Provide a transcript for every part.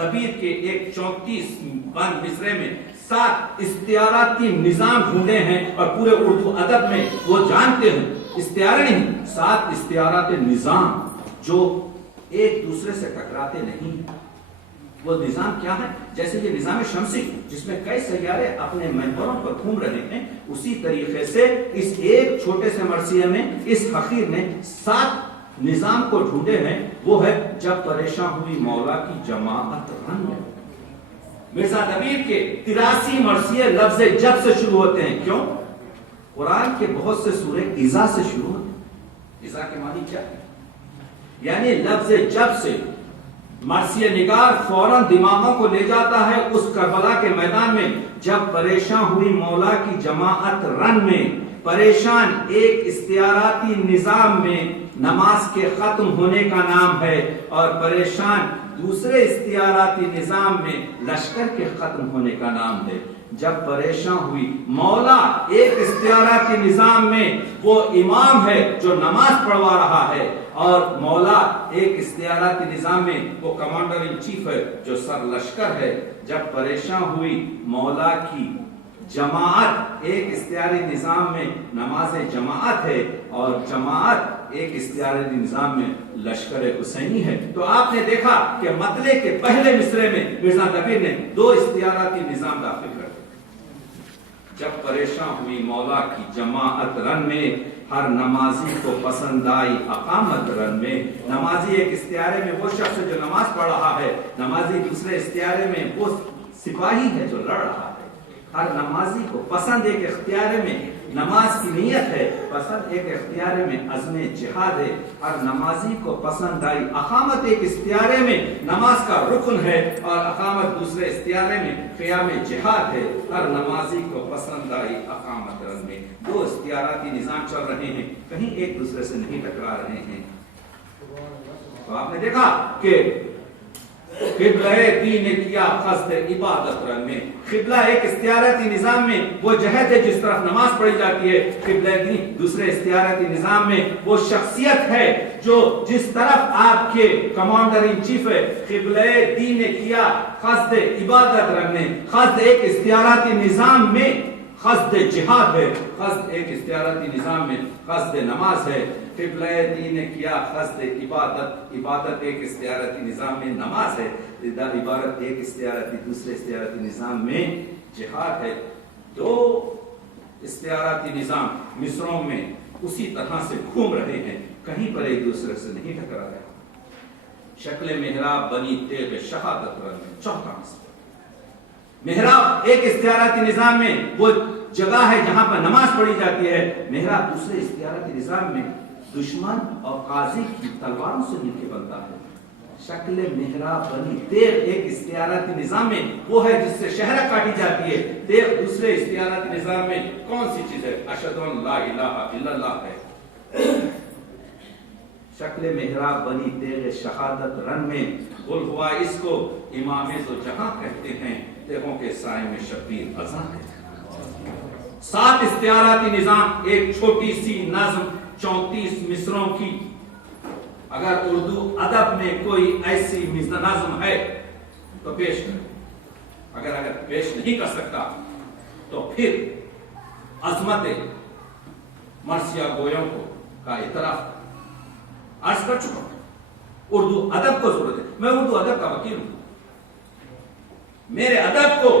دبیر کے ایک 34 بند مصرے میں 7 استعاراتی نظام ڈھونڈے ہیں، اور پورے اردو ادب میں وہ جانتے ہیں استعارے نہیں، 7 استعارات نظام جو ایک دوسرے سے ٹکراتے نہیں۔ وہ نظام کیا ہے؟ جیسے یہ نظام شمسی جس میں کئی سیارے اپنے محوروں پر گھوم رہے ہیں، اسی طریقے سے اس ایک چھوٹے سے مرثیے میں اس حقیر نے 7 نظام کو ڈھونڈے ہیں۔ وہ ہے جب پریشان ہوئی مولا کی جماعت رن میں۔ مرزا دبیر کے 83 مرثیے لفظ جب سے شروع ہوتے ہیں۔ کیوں؟ قرآن کے بہت سے سورے اذا سے شروع ہوتے ہیں۔ اذا کے معنی کیا ہے؟ یعنی لفظ جب سے مرثیہ نگار فوراً دماغوں کو لے جاتا ہے اس کربلا کے میدان میں جب پریشان ہوئی مولا کی جماعت رن میں۔ پریشان ایک استعاراتی نظام میں نماز کے ختم ہونے کا نام ہے، اور پریشان دوسرے استعاراتی نظام میں لشکر کے ختم ہونے کا نام ہے۔ جب پریشان ہوئی مولا ایک استعاراتی نظام میں وہ امام ہے جو نماز پڑھوا رہا ہے، اور مولا ایک استعاراتی نظام میں وہ کمانڈر ان چیف ہے جو سر لشکر ہے۔ جب پریشان ہوئی مولا کی جماعت ایک استعاری نظام میں نماز جماعت ہے، اور جماعت ایک استعاری نظام میں لشکر حسینی ہے۔ تو آپ نے دیکھا کہ مطلع کے پہلے مصرے میں مرزا دبیر نے 2 استعاراتی نظام داخل کر دیا۔ جب پریشان ہوئی مولا کی جماعت رن میں، ہر نمازی کو پسند آئی اقامت رن میں۔ نمازی ایک استعارے میں وہ شخص ہے جو نماز پڑھ رہا ہے، نمازی دوسرے استعارے میں وہ سپاہی ہے جو لڑ رہا ہے۔ ہر نمازی کو پسند ایک اختیارے میں نماز کی نیت ہے، پسند ایک اختیارے میں عزم جہاد ہے۔ ہر نمازی کو پسند آئی اقامت ایک استعارے میں نماز کا رکن ہے، اور اقامت دوسرے استعارے میں قیام جہاد ہے۔ ہر نمازی کو پسند آئی اقامت رن میں۔ 2 استعاراتی نظام چل رہے ہیں، کہیں ایک دوسرے سے نہیں ٹکرا رہے ہیں۔ تو آپ نے دیکھا کہ قبلہ دین نے کیا قصد عبادت رن میں۔ قبلہ ایک استعاراتی نظام میں وہ جہت ہے جس طرف نماز پڑھی جاتی ہے، قبلہ دین دوسرے استعاراتی نظام میں وہ شخصیت ہے جو جس طرف آپ کے کمانڈر ان چیف ہے۔ قبلہ دین نے کیا قصد عبادت رن میں، قصد ایک استعاراتی نظام میں قصد جہاد ہے، قصد ایک استعاراتی نظام میں قصد نماز ہے۔ قبلہ دین نے کیا قصد عبادت، عبادت ایک استعاراتی نظام میں نماز ہے، عبادت ایک استعاراتی دوسرے استعاراتی نظام میں جہاد ہے۔ 2 استعاراتی نظام مصروں میں اسی طرح سے گھوم رہے ہیں، کہیں پر ایک دوسرے سے نہیں ٹکرا رہے۔ شکل محراب بنی تیغ شہادت رن میں 4 مصر۔ محراب ایک استعاراتی نظام میں وہ جگہ ہے جہاں پر نماز پڑھی جاتی ہے، محراب دوسرے استعاراتی نظام میں دشمن اور قاضی کی تلواروں سے مل کے بنتا ہے۔ شکل محراب بنی تیغ ایک استعاراتی نظام میں وہ ہے جس سے شہرہ کاٹی جاتی ہے، تیغ دوسرے استعاراتی نظام میں کون سی چیز ہے؟ اشہد ان لا الہ الا اللہ ہے۔ شکل محراب بنی تیغ شہادت رن میں گل ہوا اس کو امام تو جہاں کہتے ہیں، تیغوں کے سائے میں شبیر اذاں ہے۔ 7 استعاراتی نظام، ایک چھوٹی سی نظم 34 مصروں کی۔ اگر اردو ادب میں کوئی ایسی نظم ہے تو پیش کریں، اگر پیش نہیں کر سکتا تو پھر عظمت مرثیہ گویوں کو کا اعتراف عرض کر چکا ہوں۔ اردو ادب کو ضرورت ہے، میں اردو ادب کا وکیل ہوں۔ میرے ادب کو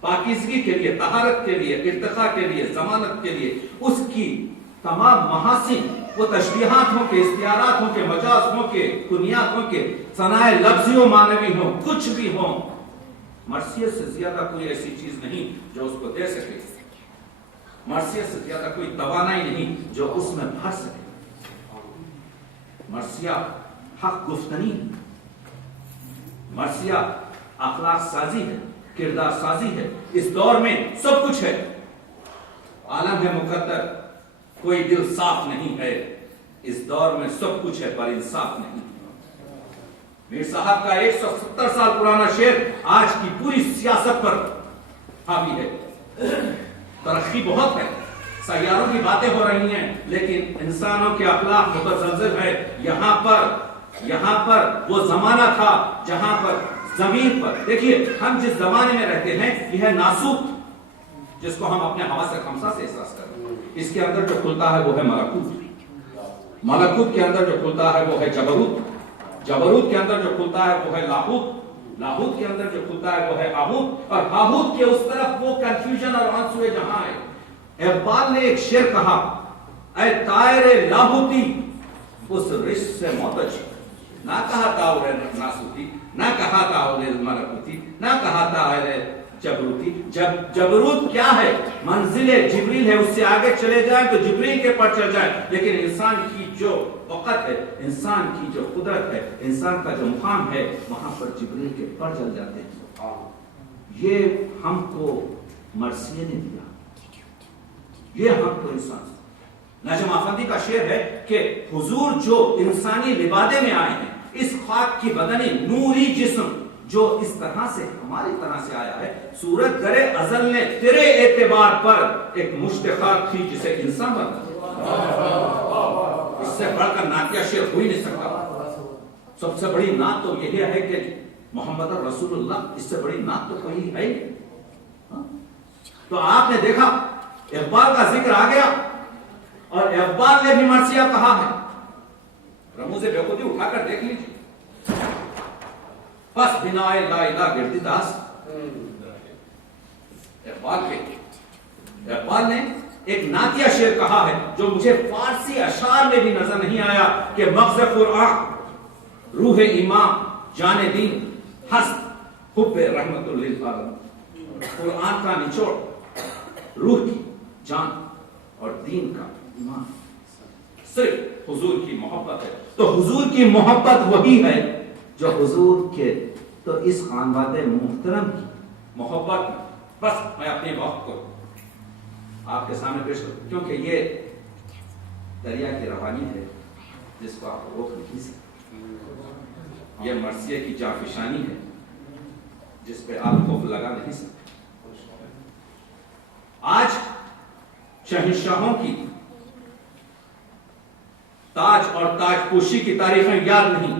پاکیزگی کے لیے، طہارت کے لیے، ارتقاء کے لیے، ضمانت کے لیے اس کی تمام محاسن، وہ تشبیہات ہوں کے، استعارات ہوں کے، مجاز ہوں کے، کنیات ہوں کے، ثنائے لفظی و معنوی ہوں، کچھ بھی ہوں، مرثیت سے زیادہ کوئی ایسی چیز نہیں جو اس کو دے سکے، مرثیت سے زیادہ کوئی توانائی نہیں جو اس میں بھر سکے۔ مرثیہ حق گفتنی ہے، مرثیہ اخلاق سازی ہے، کردار سازی ہے۔ اس دور میں سب کچھ ہے، عالم ہے مقدر، کوئی دل صاف نہیں ہے۔ اس دور میں سب کچھ ہے پر انصاف نہیں۔ میر صاحب کا 170 سال پرانا شعر آج کی پوری سیاست پر حاوی ہے۔ ترقی بہت ہے، سیاروں کی باتیں ہو رہی ہیں، لیکن انسانوں کے اخلاق متزلزل ہے۔ یہاں پر وہ زمانہ تھا جہاں پر زمین پر دیکھیے ہم جس زمانے میں رہتے ہیں یہ ہے ناسوت، جس کو ہم اپنے حواس خمسہ سے احساس کرتے ہیں. اس کے اندر جو کھلتا ہے وہ ہے ملکوت، ملکوت کے اندر جو کھلتا ہے وہ ہے جبروت، جبروت کے اندر جو کھلتا ہے وہ ہے لاہوت، لاہوت کے اندر جو کھلتا ہے وہ ہے آہوت، اور آہوت کے اس طرف وہ کنفیوژن اور آنسوئے جہاں ہے. اقبال نے ایک شعر کہا، اے طائر لاہوتی اس رش سے معتج، نہ کہا تھا ناسوتی، نہ کہا تھا ملکوتی، نہ کہا تھا جبروتی. جبروت کیا ہے؟ منزل جبریل ہے، اس سے آگے چلے جائیں تو جبریل کے پر چل جائیں، لیکن انسان کی جو وقت ہے، انسان کی جو قدرت ہے، انسان کا جو مقام ہے، وہاں پر جبریل کے پر چل جاتے ہیں. یہ ہم کو مرثیے نے دیا، یہ ہم کو انسان. نجم آفندی کا شعر ہے کہ حضور جو انسانی لبادے میں آئے ہیں، اس خاک کی بدنی نوری جسم جو اس طرح سے ہماری طرح سے آیا ہے، صورت گرے ازل نے تیرے اعتبار پر ایک مشت خاک تھی جسے انسان بنا. اس سے بڑھ کر نعتیہ شعر ہو ہی نہیں سکتا. سب سے بڑی نعت تو یہی ہے کہ محمد رسول اللہ، اس سے بڑی نعت تو کوئی ہے. تو آپ نے دیکھا اقبال کا ذکر آ گیا، اور اقبال نے بھی مرثیہ کہا ہے. رموز بیخودی اٹھا کر دیکھ لیجیے. بس بنا لا الہ گردی داس. اقبال نے ایک نعتیہ شعر کہا ہے جو مجھے فارسی اشعار میں بھی نظر نہیں آیا کہ مغز قرآن، روح ایمان، جان دین، ہست حب رحمت للعالمین. قرآن کا نچوڑ روح کی، جان اور دین کا ایمان صرف حضور کی محبت ہے. تو حضور کی محبت وہی ہے جو حضور کے، تو اس خانوادہ محترم کی محبت. بس میں اپنے وقت کو آپ کے سامنے پیش کروں کیونکہ یہ دریا کی روانی ہے جس کو آپ روک نہیں سکتے. یہ مرثیے کی جانفشانی ہے جس پہ آپ خوف لگا نہیں سکتے. آج شہنشاہوں کی تاج اور تاج پوشی کی تاریخیں یاد نہیں،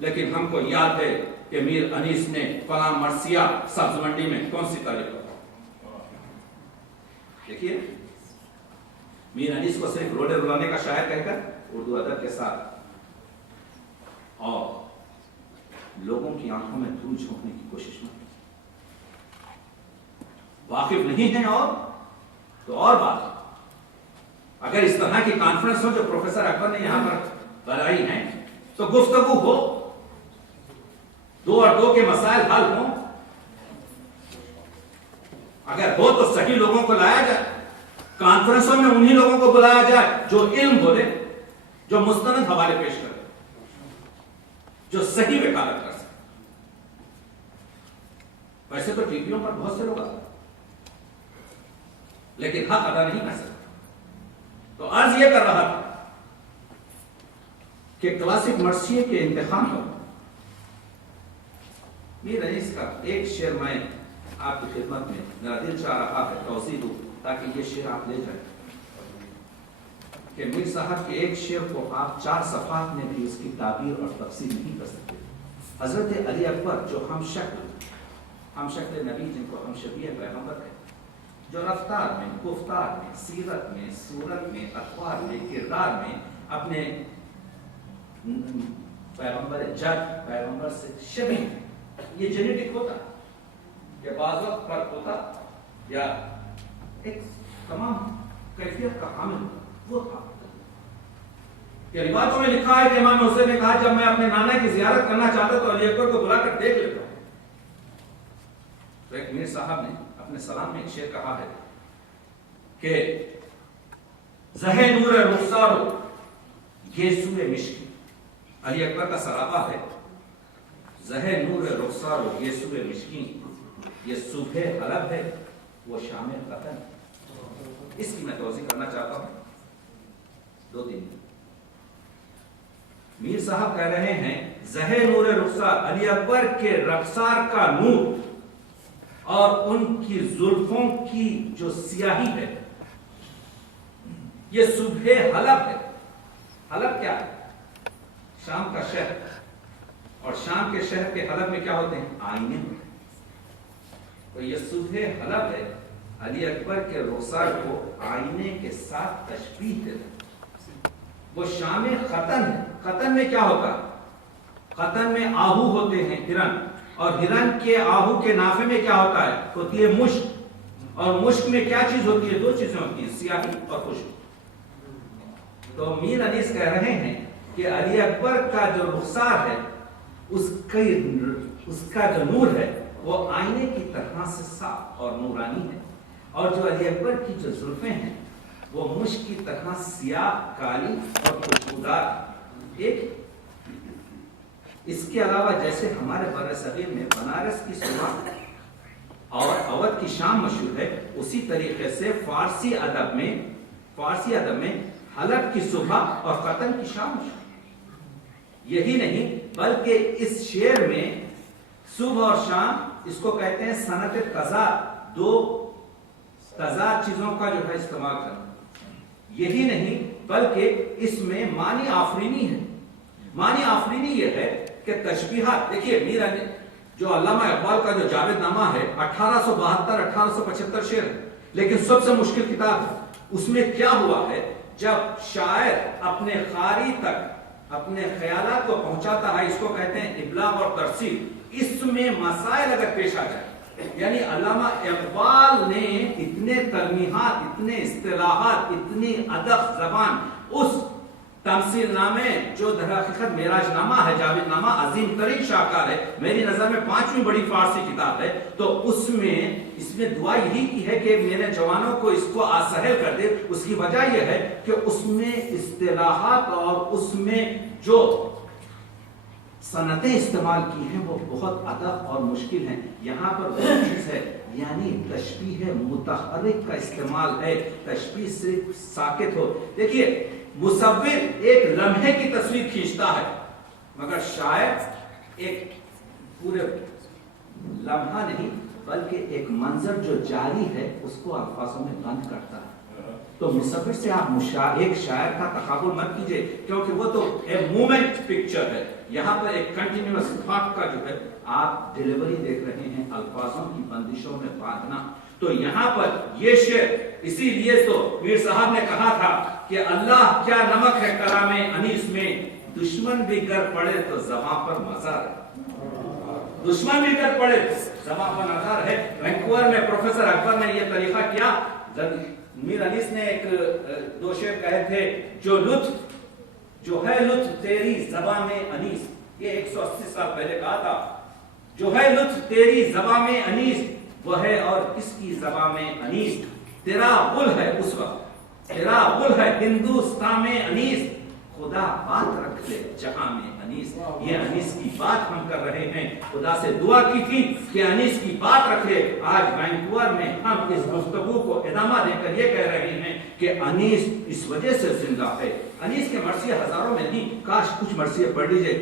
لیکن ہم کو یاد ہے کہ میر انیس نے فلاں مرثیہ سبز منڈی میں کون سی تاریخ کو. دیکھیے میر انیس کو صرف روڈے رلانے کا شاعر کہہ کر اردو ادب کے ساتھ اور لوگوں کی آنکھوں میں دھول جھونکنے کی کوشش میں واقف نہیں ہیں. اور تو اور بات، اگر اس طرح کی کانفرنس ہو جو پروفیسر اکبر نے یہاں پر بنائی ہیں تو گفتگو ہو، 2 اور 2 کے مسائل حل ہوں. اگر ہو تو صحیح لوگوں کو لایا جائے، کانفرنسوں میں انہی لوگوں کو بلایا جائے جو علم بولے، جو مستند حوالے پیش کرے، جو صحیح وکالت کر سکے. ویسے تو ٹی ویوں پر بہت سے لوگ آتے ہیں لیکن حق ادا نہیں کر سکتے. تو عرض یہ کر رہا تھا کہ کلاسک مرثیے کے انتخاب پر میر انیس کا ایک شعر میں آپ کی خدمت میں میرا دل چاہ رہا ہے توضیح دوں تاکہ یہ شعر آپ لے جائیں کہ میر صاحب کے ایک شعر کو آپ 4 صفحات میں بھی اس کی تعبیر اور تفسیر نہیں کر سکتے. حضرت علی اکبر جو ہم شکل نبی، جن کو ہم شبیہ پیغمبر ہیں، جو رفتار میں، گفتار میں، سیرت میں، صورت میں، اطوار میں، کردار میں اپنے پیغمبر جد، پیغمبر سے شبیہ. یہ جینیٹک ہوتا یا بعض وقت فرق ہوتا یا ایک تمام کیفیت کا حامل وہ تھا. کہ روایتوں میں لکھا ہے کہ امام حسین نے کہا جب میں اپنے نانا کی زیارت کرنا چاہتا تو علی اکبر کو بلا کر دیکھ لیتا ہوں. تو ایک میر صاحب نے اپنے سلام میں ایک شعر کہا ہے کہ زہے نور رخسارو یہ سوئے مشکی. علی اکبر کا سرابہ ہے، زہے نور رخسارو یہ سوئے مشکی، یہ صبح حلب ہے وہ شام قطن. اس کی میں توضیح کرنا چاہتا ہوں 2-3. میر صاحب کہہ رہے ہیں زہے نور رخسار، علی اکبر کے رخسار کا نور اور ان کی زلفوں کی جو سیاہی ہے یہ صبح حلب ہے. حلب کیا ہے؟ شام کا شہر. اور شام کے شہر کے حلب میں کیا ہوتے ہیں؟ آئینے ہوتے ہیں. تو یہ صبح حلب ہے علی اکبر کے رخسار کو آئینے کے ساتھ تشبیہ دیتا ہے. وہ شام ختن ہے. ختن میں کیا ہوتا ہے؟ ختن میں آہو ہوتے ہیں، ہرن، اور ہرن کے آہو کے نافے میں کیا ہوتا ہے؟ ہوتی ہے مشک. اور مشک میں کیا چیز ہوتی ہے؟ دو چیزیں ہوتی ہیں، سیاہی اور خشک. تو میر انیس کہہ رہے ہیں کہ علی اکبر کا جو رخسار ہے اس کا جو نور ہے وہ آئینے کی طرح سے صاف اور نورانی ہے، اور جو علی اکبر کی جو زلفیں ہیں وہ مشک کی طرح سیاہ، کالی اور خوشبودار. ایک اس کے علاوہ جیسے ہمارے بر صغیر میں بنارس کی صبح اور اودھ کی شام مشہور ہے، اسی طریقے سے فارسی ادب میں حلب کی صبح اور ختن کی شام مشہور. یہی نہیں بلکہ اس شعر میں صبح اور شام اس کو کہتے ہیں صنعت تضاد، دو تضاد چیزوں کا جو ہے استعمال کرنا. یہی نہیں بلکہ اس میں معنی آفرینی ہے. معنی آفرینی یہ ہے کہ تشبیہات، دیکھیے جو علامہ اقبال کا جو جاوید نامہ ہے 1872-1875 شعر ہے، لیکن سب سے مشکل کتاب ہے. اس میں کیا ہوا ہے، جب شاعر اپنے قاری تک اپنے خیالات کو پہنچاتا ہے، اس کو کہتے ہیں ابلاغ اور ترسیل. اس میں مسائل اگر پیش آ جائے، یعنی علامہ اقبال نے اتنے تلمیحات، اتنے اصطلاحات، اتنی ادق زبان اس تمثیل نامے جو در حقیقت معراج نامہ ہے، جاوید نامہ عظیم ترین شاہکار ہے، میری نظر میں 5ویں بڑی فارسی کتاب ہے. تو اس میں دعا یہی کی ہے کہ میرے جوانوں کو اس کو آسہل کر دے. اس کی وجہ یہ ہے کہ اس میں اصطلاحات اور اس میں جو صنعتیں استعمال کی ہیں وہ بہت ادق اور مشکل ہیں. یہاں پر وہ چیز ہے، یعنی تشبیہ متحرک کا استعمال ہے، تشبیہ صرف ساکت ہو. دیکھیے مصور ایک لمحے کی تصویر کھینچتا ہے، مگر شاعر ایک پورے لمحہ نہیں بلکہ ایک منظر جو جاری ہے اس کو الفاظوں میں بند کرتا ہے. تو مصور سے آپ ایک شاعر کا تقابل مت کیجئے، کیونکہ وہ تو ایک مومنٹ پکچر ہے. یہاں پر ایک کنٹینیوس تھاٹ کا جو ہے آپ ڈیلیوری دیکھ رہے ہیں، الفاظوں کی بندشوں میں باندھنا. تو یہاں پر یہ شعر اسی لیے تو میر صاحب نے کہا تھا کہ اللہ کیا نمک ہے کلام انیس میں، دشمن بھی گر پڑے تو زباں پر مزہ ہے. دشمن بھی گر پڑے تو زباں پر نظر ہے. وینکوور میں پروفیسر اکبر نے یہ طریقہ کیا. میر انیس نے ایک دو شعر کہے تھے، جو ہے لطف تیری زباں میں انیس، یہ 180 سال پہلے کہا تھا. جو ہے لطف تیری زباں میں انیس، وہ ہے اور کس کی زباں میں انیس. تیرا گل ہے اس وقت، تیرا گل ہے ہندوستان میں انیس، خدا بات رکھ لے جہاں میں انیس. یہ انیس کی بات ہم کر رہے ہیں. خدا سے دعا کی تھی کہ انیس کی بات رکھے. آج وینکوور میں ہم اس گفتگو کو ادامہ دے کر یہ کہہ رہے ہیں کہ انیس اس وجہ سے زندہ ہے. انیس کے مرثیے ہزاروں میں نہیں، کاش کچھ مرثیے پڑھ لیجئے.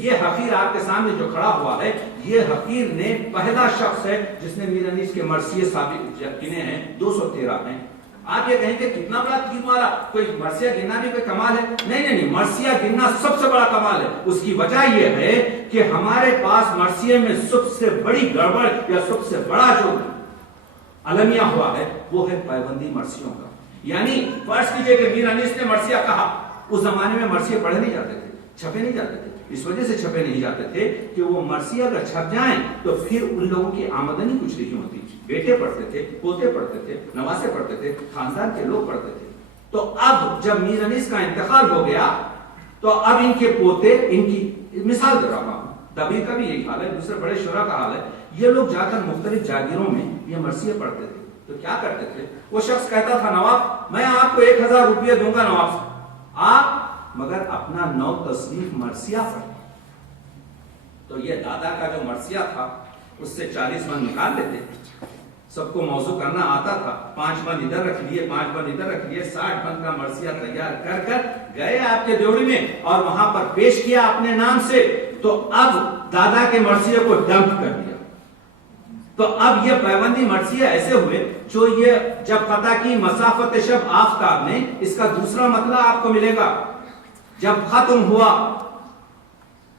یہ حقیر آپ کے سامنے جو کھڑا ہوا ہے، یہ حقیر نے پہلا شخص ہے جس نے میر انیس کے مرثیے ثابت گنے ہیں. 213 ہیں. آپ یہ کہیں کہ کتنا بڑا تیر مارا، کوئی مرثیہ گننا بھی کوئی کمال ہے؟ نہیں، مرثیہ گننا سب سے بڑا کمال ہے. اس کی وجہ یہ ہے کہ ہمارے پاس مرثیے میں سب سے بڑی گڑبڑ یا سب سے بڑا جو المیہ ہوا ہے وہ ہے پائبندی مرثیوں کا. یعنی فرض کیجئے کہ میر انیس نے مرثیہ کہا، اس زمانے میں مرثیے پڑھے نہیں جاتے تھے، چھپے نہیں جاتے تھے. اس وجہ سے چھپے نہیں جاتے تھے کہ وہ مرثیہ اگر چھپ جائیں تو پھر ان لوگوں کی آمدنی کچھ نہیں ہوتی. بیٹے پڑھتے تھے، پوتے پڑھتے تھے، نواسے پڑھتے تھے، خاندان کے لوگ پڑھتے تھے. تو اب جب میر انیس کا انتقال ہو گیا تو اب ان کے پوتے، ان کی مثال دے رہا ہوں، دبیر کا بھی یہی حال ہے، دوسرے بڑے شعراء کا حال ہے. یہ لوگ جا کر مختلف جاگیروں میں یہ مرثیے پڑھتے تھے. تو کیا کرتے تھے؟ وہ شخص کہتا تھا، نواب میں آپ کو 1000 روپیہ دوں گا نواب صاحب، آپ مگر اپنا 9 تصنیف مرثیہ پڑھیں. تو یہ دادا کا جو مرثیہ تھا اس سے 40 من نکال لیتے. سب کو موضوع کرنا آتا تھا. 5 من ادھر رکھ لیے، 5 من ادھر رکھ لیے، 60 من کا مرثیہ تیار کر کر گئے آپ کے دیوڑی میں اور وہاں پر پیش کیا اپنے نام سے. تو اب دادا کے مرثیے کو ڈمپ کر دیا. تو اب یہ پیوندی مرثیے ایسے ہوئے جو یہ جب قطع کی مسافت شب آفتاب نے، اس کا دوسرا مطلب آپ کو ملے گا. جب ختم ہوا،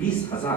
20,000,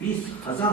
20,000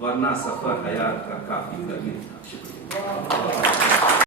ورنہ سفر حیات کا کافی طویل تھا. شکریہ.